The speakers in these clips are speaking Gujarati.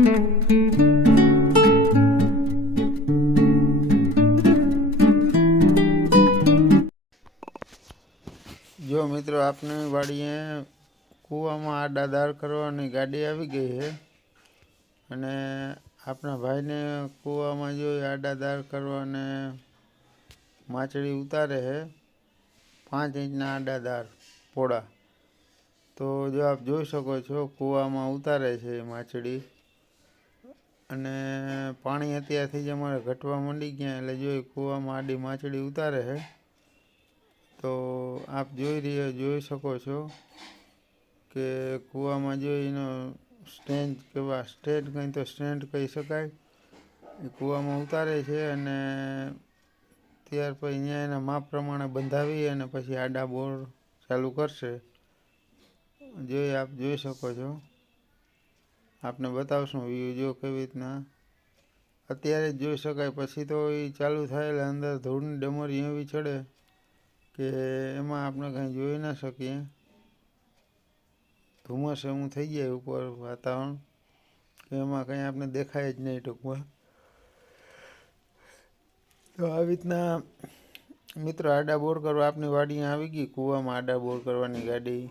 જો મિત્રો આપની વાડીએ કૂવામાં આડાદાર કરવાની ગાડી આવી ગઈ છે અને આપણા ભાઈને કૂવામાં જો આડાદાર કરવાને માછડી ઉતારે છે 5 ઇંચના આડાદાર પોળા। તો જો આપ જોઈ શકો છો કૂવામાં ઉતારે છે માછડી અને પાણી અત્યારથી જ અમારે ઘટવા માંડી ગયા એટલે જોઈ કૂવામાં આડી માછડી ઉતારે છે। તો આપ જોઈ શકો છો કે કૂવામાં જો એનો સ્ટેન્ડ કેવા સ્ટેન્ડ કહી શકાય એ કૂવામાં ઉતારે છે અને ત્યાર પછી અહીંયા એના માપ પ્રમાણે બંધાવી અને પછી આડા બોર ચાલુ કરશે। આપ જોઈ શકો છો, આપને બતાવશું વ્યૂ જો કેવી રીતના અત્યારે જ જોઈ શકાય, પછી તો એ ચાલુ થાય એટલે અંદર ધૂળની ડમરી એવી ચડે કે એમાં આપણે કંઈ જોઈ ના શકીએ, ધુમ્મસ એવું થઈ જાય ઉપર વાતાવરણ કે એમાં કંઈ આપણે દેખાય જ નહીં ટૂંકમાં। તો આવી રીતના મિત્રો આડા બોર કરવા આપની વાડીએ આવી ગઈ કૂવામાં આડા બોર કરવાની ગાડી।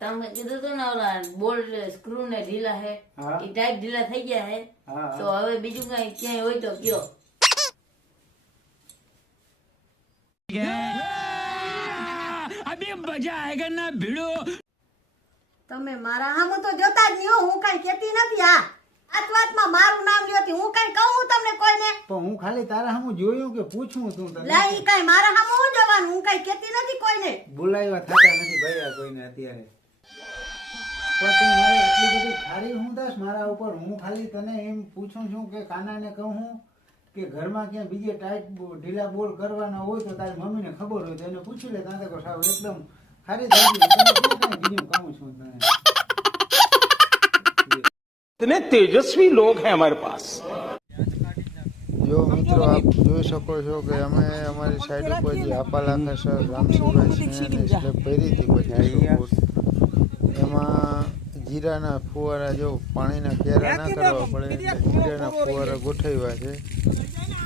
તમે કીધું હતું ને ઓલા બોલ્ટ સ્ક્રૂ ને ઢીલા હે એ ટાઈટ ઢીલા થઈ ગયા હે તો હવે બીજું કઈ ક્યાંય હોય તો કયો। અભી મજા આયેગા ના ભીડો। તમે મારા હામું તો જોતા જ નહીં હો, હું કઈ કહેતી નથી। વાતમાં મારું નામ લ્યોતી હું કઈ કહું તમને કોઈને? તો હું ખાલી તારા સામું જોયું કે પૂછું તું તને? લે ઈ કઈ મારા હામું હું જોવાનું, હું કઈ કહેતી નથી કોઈને। બોલાવ્યા થતા નથી ભાઈ આ કોઈને અત્યારે, પણ મારે એટલી બધી ખારી હું દાસ મારા ઉપર, હું ખાલી તને એમ પૂછું છું કે કાનાને કહું કે ઘરમાં ક્યાં બીજે ટાઈટ ઢીલા બોલ કરવાના હોય તો તારી મમ્મીને ખબર હોય તો એને પૂછી લે, ત્યાં તો સાવ એકદમ ખારી થઈ ગઈ, બીજું કહું છું તને। इतने तेजस्वी लोग हैं हमारे पास। જો મિત્રો આપ જોઈ શકો છો કે અમે અમારી સાઈડ ઉપર જે આપા લાખા સર રામસિંહભાઈ સિંહની સ્લેબ ભરી હતી 25 ફૂટ, એમાં જીરાના ફુવારા જો પાણીના કેરા ના કરવા પડે એટલે જીરાના ફુવારા ગોઠવ્યા છે।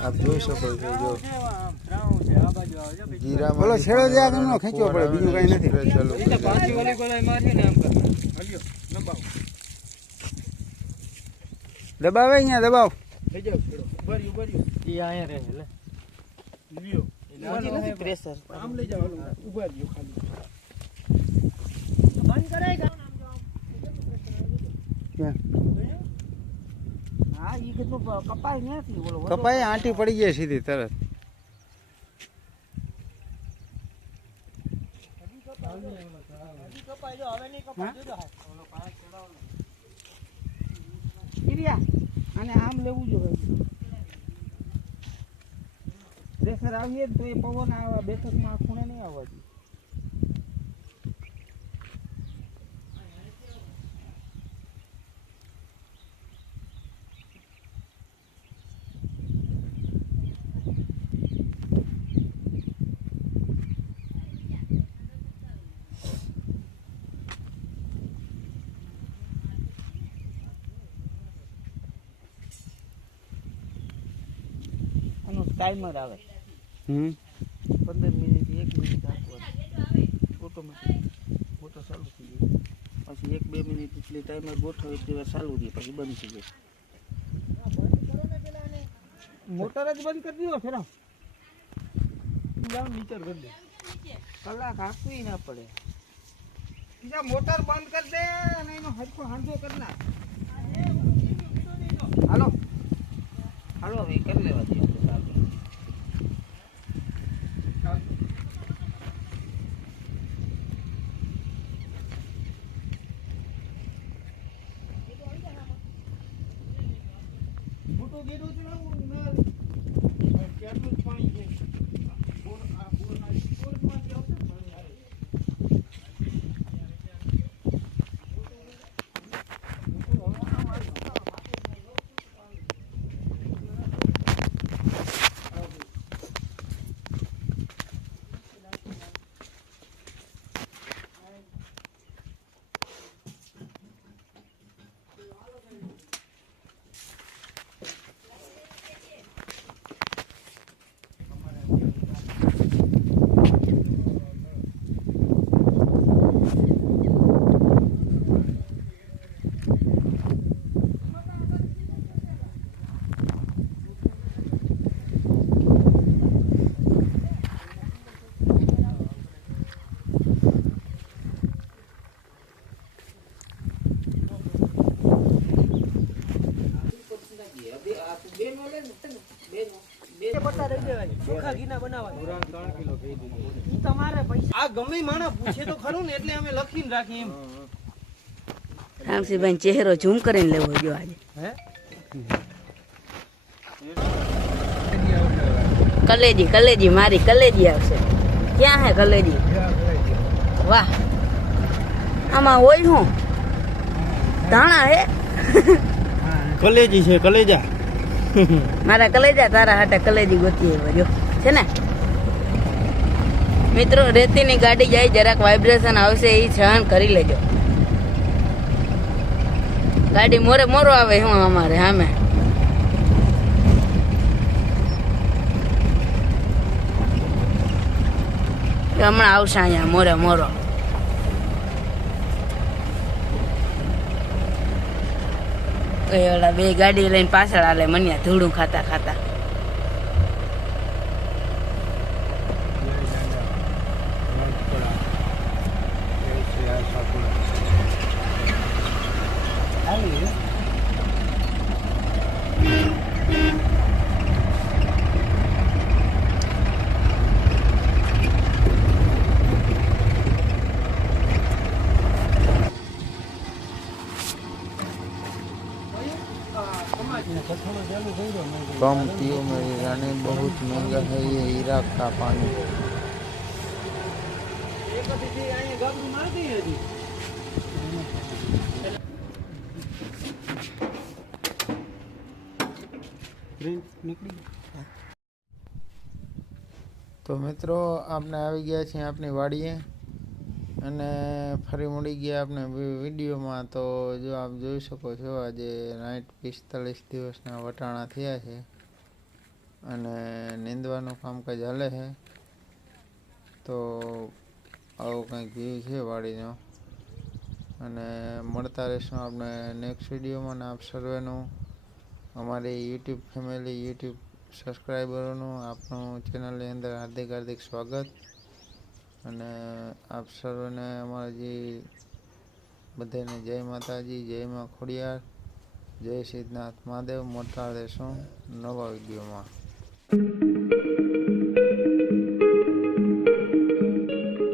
આપ જોઈ શકો છો જો જીરામાં છેડો જ્યાં ખેંચવો પડે બીજું કઈ નથી ચાલુ દબાવે અહીંયા દબાવ થઈ જાવ ઉભર્યું ઈ આયા રહે એટલે લ્યો નથી પ્રેશર આમ લઈ જાવ ઉભર્યું ખાલી બંધ કરેગા હા ઈ કેટલું કપાય નથી બોલો કપાય આંટી પડી જાય સીધી તરત। કપાય જો હવે નહીં કપાય જો ઓલો પાક ચડાવવાનો અને આમ લેવું જોઈએ, પ્રેશર આવીએ તો એ પવન આવા બેઠકમાં ખૂણે નહીં આવવા જોઈએ। ટાઈમર આવે, હમ 15 મિનિટ 1 મિનિટ આપવાનું ઓટોમેટિક મોટર ચાલુ થઈ જાય. પછી 1-2 મિનિટ એટલે ટાઈમર ગોઠવે એટલે ચાલુ રહે, પછી બંધ થઈ જાય. મોટર જ બંધ કરી દીધો છે ને, મીટર કરી દે, કલાક આપવી ના પડે. બીજા મોટર બંધ કરી દે અને એનો હરખો હાંધો કરી નાખ. હાલો હાલો હવે કરી લેવા દે. મોટો ગેડો છે ને કેટલું પાણી છે. રામસિંહભાઈ ચહેરો ઝૂમ કરીને લેવો જો આજે. કલેજી કલેજી મારી કલેજી આવશે. ક્યાં હે કલેજી? વાહ, આમાં હોય હું ધાણા હે. કલેજી છે, કલેજા. મારા કલેજા તારા હાટે કલેજી ગોતી આવ્યો જો છે ને. મિત્રો, રેતીની ગાડી જાય જરાક વાઇબ્રેશન આવશે, એ સહન કરી લેજો. ગાડી મોરે મોરો આવે હું અમારે સામે. હમણાં આવશે અહીંયા મોરે મોરો. ઓલા બે ગાડી લઈને પાછળ આલે મન્યા ધૂળું ખાતા ખાતા. कम पियो मेरी रानी, बहुत महंगा है ये हीरा का पानी. તો મિત્રો, આપણે આવી ગયા છીએ આપણી વાડીએ અને ફરી મળી ગયા આપણે વિડીયોમાં. તો જો આપ જોઈ શકો છો, આજે 45 દિવસના વટાણા થયા છે અને નીંદવાનું કામકાજ હાલે છે. તો આવો કંઈક વ્યૂ છે વાડીનો અને મળતા રહેશું આપણે નેક્સ્ટ વિડીયોમાં. આપ સર્વેનું, અમારી યુટ્યુબ ફેમિલી, યુટ્યુબ સબસ્ક્રાઈબરોનું આપણું ચેનલની અંદર હાર્દિક હાર્દિક સ્વાગત. અને આપ સર્વને અમારા જે બધાને જય માતાજી, જય મા ખોડિયાર, જય સિદ્ધનાથ મહાદેવ. મળતા રહેશું નવા વિડીયોમાં.